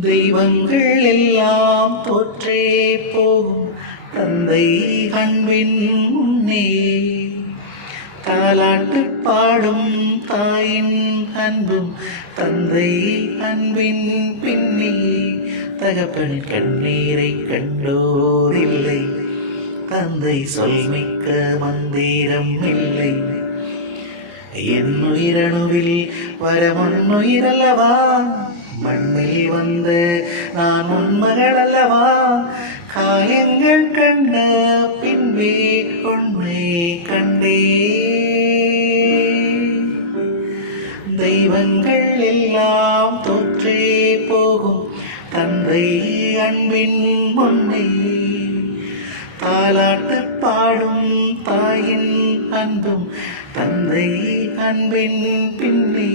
தெய்வங்கள் எல்லாம் தோற்றே போகும் தந்தை அன்பின் முன்னே தாலாட்டு பாடும் தாயின் அன்பும் தந்தை அன்பின் பின்னே தகப்பன் கண்ணீரை கண்டோரில்லை தந்தை சொல்மிக்க மந்திரம் இல்லை என் உயிரணுவில் வரமுன்னுயிரல்லவா மண்ணில் வந்த நான் உன் மகள் அல்லவா காயங்கள் கண்ட பின்பே உண்மை கண்டே தெய்வங்கள் எல்லாம் தோற்றே போகும் தந்தை அன்பின் முன்னே தாலாட்டு பாடும் தாயின் அன்பும் தந்தை அன்பின் பின்னே